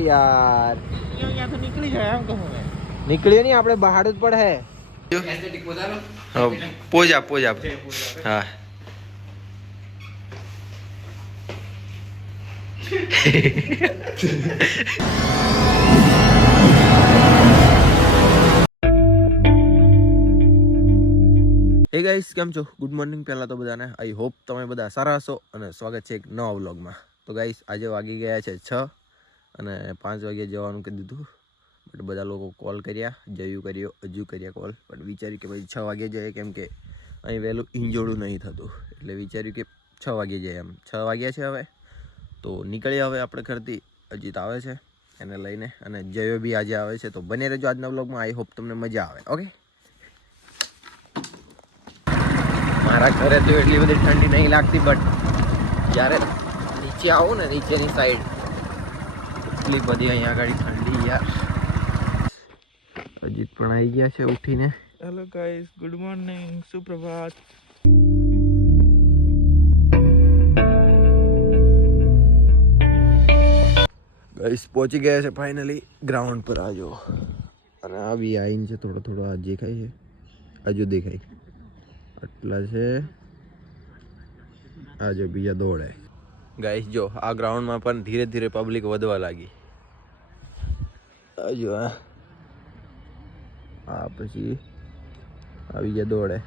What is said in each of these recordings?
यार यहाँ तो निकली जाए हम कहूँ मैं નીકળીએ નહીં આપણે બહાર જ પડે હે પોજા પોજા હા હે ગાઈસ કેમ છો ગુડ મોર્નિંગ પહેલાં તો બધાને આઈ હોપ તમે બધા સારા હશો અને સ્વાગત છે એક નવા વ્લોગમાં તો ગાઈસ આજે વાગી ગયા છે 6 અને 5 વાગે જવાનું કહી દીધું બટ બધા લોકો કોલ કર્યા જયું કર્યો હજુ કર્યા કોલ પણ વિચાર્યું કે ભાઈ 6 વાગે જઈએ કેમ કે અહીં વહેલું ઇન્જોર્ડું નહીં થતું એટલે વિચાર્યું કે 6 વાગે જઈએ એમ 6 વાગ્યા છે હવે તો નીકળીએ હવે આપણે ઘરથી અજીત આવે છે એને લઈને અને જયો બી આજે આવે છે તો બને રહેજો આજના વ્લોગમાં આઈ હોપ તમને મજા આવે ઓકે મારા ઘરે તો એટલી બધી ઠંડી નહીં લાગતી બટ જ્યારે નીચે આવું ને નીચેની સાઈડ એટલી બધી અહીંયા આગળ ઠંડી યાર અજીત પણ આવી ગયા છે ઉઠીને हेलो गाइस गुड मॉर्निंग सुप्रभात ગાઈસ પહોંચી ગયા છે ફાઇનલી ગ્રાઉન્ડ પર આજો અને આ બી આવીને છે થોડો થોડો આ દેખાય છે આજો દેખાય આટલા છે આજો બીજા દોડે ગાઈસ જો આ ગ્રાઉન્ડમાં પણ ધીરે ધીરે પબ્લિક વધવા લાગી આજો આ પછી આવી ગયા દોડે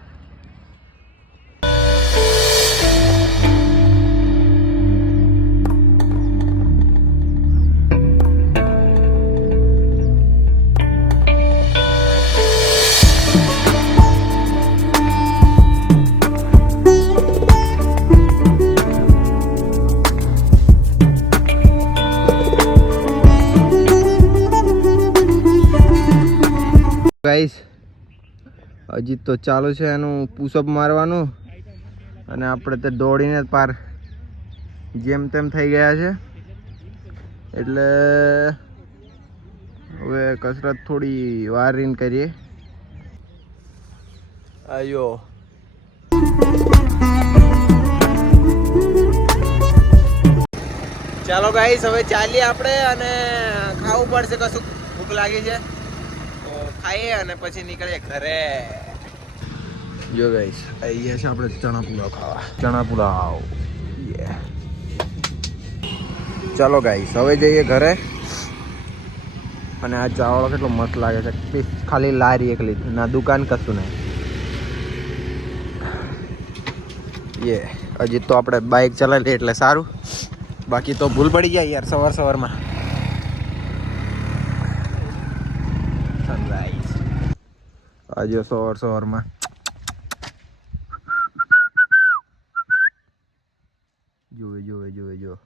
ગાઈસ હજી તો ચાલુ છે એનું પુશઅપ મારવાનું અને આપણે તે દોડીને પાર જેમ તેમ થઈ ગયા છે એટલે હવે કસરત થોડી વાર રહીને કરીએ આયો ચાલો ગાઈસ હવે ચાલીએ આપણે અને ખાવું પડશે કશું ભૂખ લાગી છે ખાઈએ અને પછી નીકળીએ ઘરે જો ગાઈસ અહીંયા છે આપણે ચણા પુલાવ ખાવા ચણા પુલાવ ચાલો ગાઈસ હવે જઈએ ઘરે અને આ ચાવડો કેટલો મસ્ત લાગે છે ખાલી લારી એકલી ના દુકાન કશું નહીં હજી તો આપણે બાઇક ચલાવી એટલે સારું બાકી તો ભૂલ પડી જાય યાર સવાર સવારમાં આજે સવાર સવારમાં જોવે જો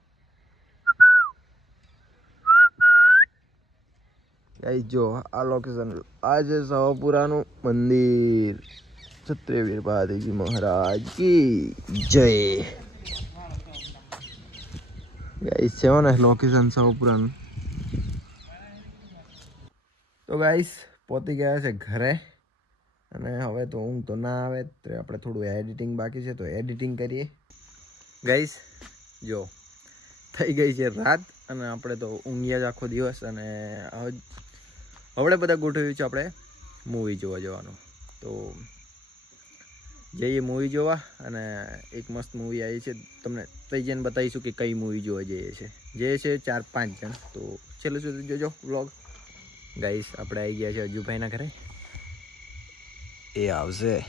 ગાઈસ જો આ લોકેશન આજે સાવપુરાનું મંદિર સત્યવીર પાદજી મહારાજ કી જય ગાઈસ છે ને લોકેશન સાવપુરાનું તો ગાઈસ પહોંચી ગયા છે ઘરે અને હવે તો ઊંઘ તો ના આવે તો આપણે થોડું એડિટિંગ બાકી છે તો એડિટિંગ કરીએ ગાઈસ જો થઈ ગઈ છે રાત અને આપણે તો ઊંઘ્યા જ આખો દિવસ અને હવે બધા ગોઠવ્યું છે આપણે મૂવી જોવા જવાનું તો જઈએ મૂવી જોવા અને એક મસ્ત મૂવી આવી છે તમને તઈ જઈને બતાવીશું કે કઈ મૂવી જોવા જઈએ છે 4-5 જણ તો છેલ્લે સુધી જોજો વ્લોગ ગાઈસ આપણે આવી ગયા છે અજુભાઈના ઘરે એ આવશે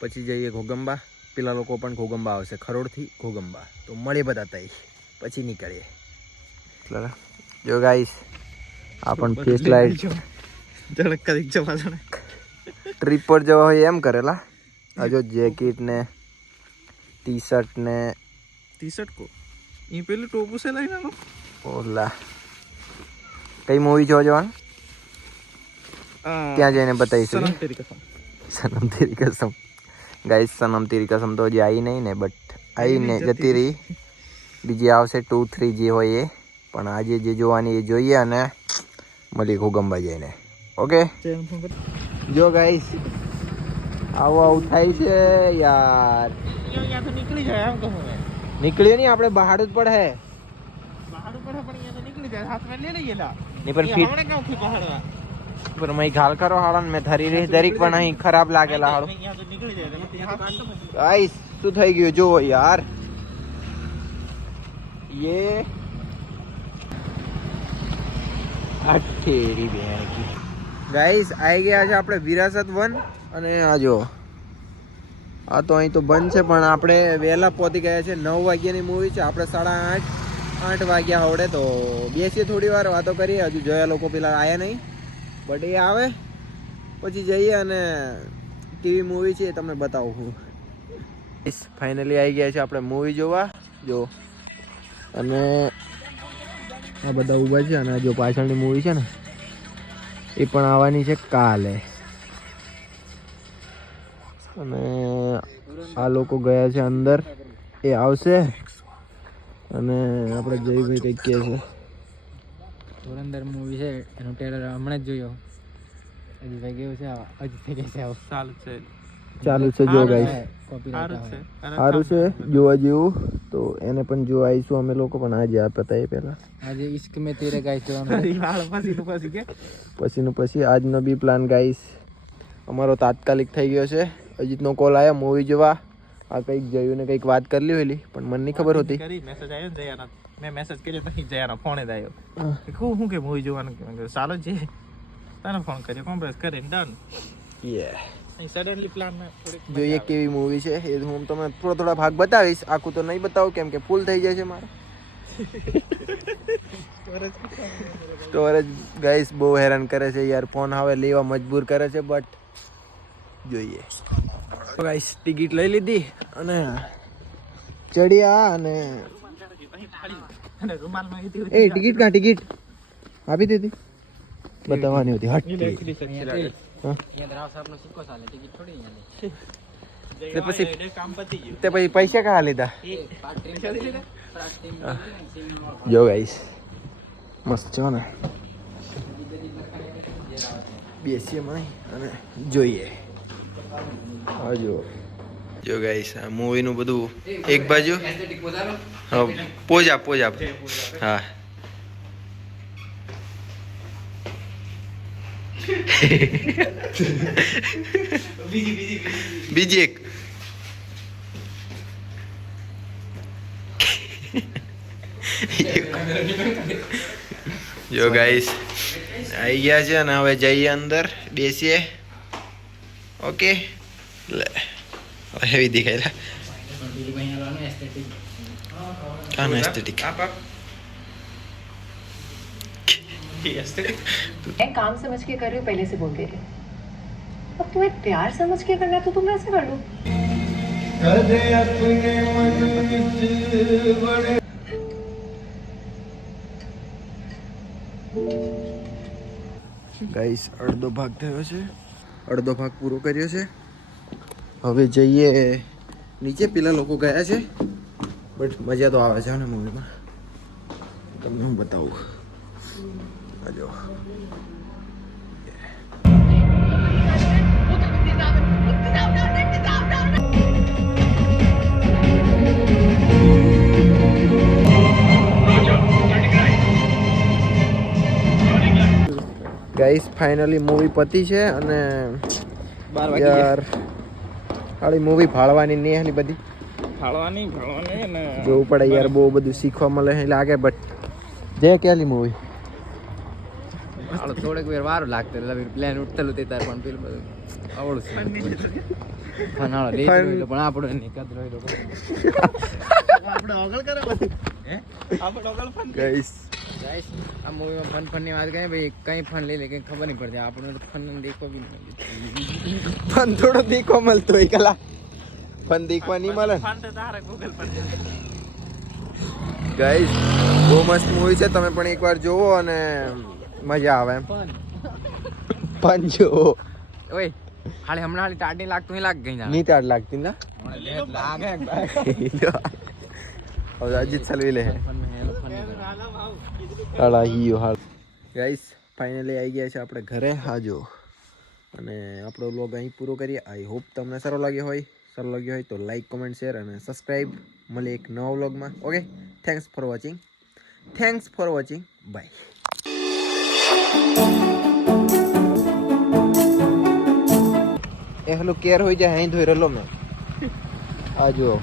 પછી જઈએ ઘોગંબા પેલા લોકો પણ ઘોગંબા આવશે ખરોડથી ઘોગંબા તો મળીએ બધા તઈ પછી નીકળીએ જો ગાઈસ આ પણ ફેસ લાઈટ ટ્રીપ પર જવા હોય એમ કરેલા આજો જેકેટ ને ટી શર્ટ को ये पहले टोपू से लाइना लो ઓલા કઈ મૂવી જોવા જવાનું ત્યાં જઈને બતાવીશું સનમ તેરી કસમ ગાઈસ સનમ તેરી કસમ તો હજી આવી નહીં ને બટ આવીને જતી રહી બીજી આવશે 2-3 જે હોય એ પણ આજે જે જોવાની એ જોઈએ અને મળી ઘોગંબા જઈને ઓકે જો ગાઈસ આવું થાય છે યાર यहाँ तो निकली जाए हम कहूँ मैं નીકળીએ નહીં આપણે બહાર જ પડે बाहर પડે પણ અહીંયા તો નીકળી જાય હાથમાં લઈ લઈએ લા નહીં પણ ફીટ હમણાં કામ થી પહાડવા પર મય ઘાલ કરો હાળો ને મેં ધરી રહી દરેક પણ અહીં ખરાબ લાગેલા હાળો અહીંયા તો નીકળી જાય તમે ત્યાં કાઢો પછી ગાઈસ શું થઈ ગયું જો યાર ये અઠેરી બેગી ગાઈસ આવી ગયા છે આપણે વિરાસત 1 અને આ જો આ તો અહીં તો બંધ છે પણ આપણે વહેલા પહોંચી ગયા છે 9 વાગ્યાની મૂવી છે આપણે 8:30 વાગ્યા આવડે તો બેસીએ થોડી વાર વાતો કરીએ હજુ જોયા લોકો પેલા આયા નહીં બટ એ આવે પછી જઈએ અને ટીવી મૂવી છે એ તમને બતાવું હું ફાઇનલી આવી ગયા છે આપણે મૂવી જોવા જો અને આ બધા ઊભા છે અને જો પાછળની મૂવી છે ને એ પણ આવવાની છે કાલે અને આ લોકો ગયા છે અંદર એ આવશે અને આપણે જયભાઈ કંઈક કહે છે ધુરંધર મૂવી છે એનું ટ્રેલર હમણાં જ જોયો હજી ભાઈ કેવું છે હજી થઈ ગયા છે આવું ચાલુ છે ચાલુ છે જો ગાઈસ સારું છે સારું છે જોવા જેવું તો એને પણ જોવા આવીશું અમે લોકો પણ આજે આ પતાય પહેલા આજે ઇશ્ક મેં તેરે ગાઈસ જોવાનું પછીનું પછી આજનો બી પ્લાન ગાઈસ અમારો તાત્કાલિક થઈ ગયો છે અજીતનો કોલ આવ્યો મૂવી જોવા આ કંઈક જોયું ને કંઈક વાત કરી લીધી પણ મને નહીં ખબર હતી કરી મેસેજ આવ્યો ને જયાના મેં મેસેજ કર્યો પછી જયાના ફોન જ આવ્યો હું કે મૂવી જોવાનું સારો છે તને ફોન કર્યો કોમ્પ્રેસ કરીને ડન સડનલી પ્લાન જોઈએ કેવી મૂવી છે એ હું તમને થોડા ભાગ બતાવીશ આખું તો નહીં બતાવું કેમ કે ફૂલ થઈ જાય છે મારે સ્ટોરેજ ગાઈસ બહુ હેરાન કરે છે યાર ફોન હવે લેવા મજબૂર કરે છે બટ જોઈએ ગાઈસ ટિકિટ લઈ લીધી અને ચડ્યા અને એ ટિકિટ કાં ટિકિટ આપી દીધી બતાવવાની હતી હટ તે પછી પૈસા કहाँ લીધા જો ગાઈસ મસ્ત છો ને બેસીએ માં અને જોઈએ હા જો ગાઈસ આ મૂવીનું બધું એક બાજુ હા પોજ આપ હા બીજી એક જો ગાઈસ આવી ગયા છે અને હવે જઈએ અંદર બેસીએ ઓકે લે એવી દેખાય કાનો એસ્થેટિક मैं काम समझ के कर रही हूँ पहले से बोल दे रही हूँ अब तुम्हें प्यार समझ के करना है तो तुम ऐसे कर लो ગાઈસ અડધો ભાગ થયો છે અડધો ભાગ પૂરો કર્યો છે હવે જઈએ નીચે પેલા લોકો ગયા છે બટ મજા તો આવે છે ને મૂવીમાં તમને હું બતાવું આજો ગાઈસ ફાઇનલી મૂવી પતી છે અને યાર આળી મૂવી ફાળવાની નહીં હાલી બધી ફાળવાની ને જોવું પડે યાર બહુ બધું શીખવા મળે લાગે બટ જે કેલી મૂવી થોડેક વાર વારું લાગતું પ્લેન ઉઠતેલું તે તાર પણ પેલું બધું આવડું છે ફનાળો લે પણ આપણો નહીં કદરો આપણે ઓગળ કરે બધું હે આપણે ઓગળ ફન ગાઈસ ગાઈસ આ મૂવીમાં ફનની વાત કરીએ ભાઈ કઈ ફન લઈ લે કઈ ખબર નહીં પડતી આપણને તો ફન દેખો બી નહીં ફન થોડો દેખવા મળતો હોય કલા ફન દેખવા નહીં મળે ફન તો તારે ગૂગલ પર ગાઈસ બહુ મસ્ત મૂવી છે તમે પણ એકવાર જોવો અને મજા આવે એમ ફન જોવો ઓય હાલે હમણાં હાલે ટાટી લાગતું નહીં લાગ ગઈ ના નહીં તાર લાગતી ના લાગે હવે અજીત સલવી લે ફન હાલા હીયો હાલ ગાઈસ ફાઇનલી આવી ગયા છે આપણે ઘરે હાજો અને આપણો વ્લોગ અહીં પૂરો કરીએ આઈ હોપ તમને સારો લાગ્યો હોય તો લાઈક કોમેન્ટ શેર અને સબસ્ક્રાઈબ મળીએ એક નવા વ્લોગમાં okay thanks for watching thanks for watching, bye. એ હલો કેર હોય જાય અહીં ધોઈ રહેલો મેં આ જુઓ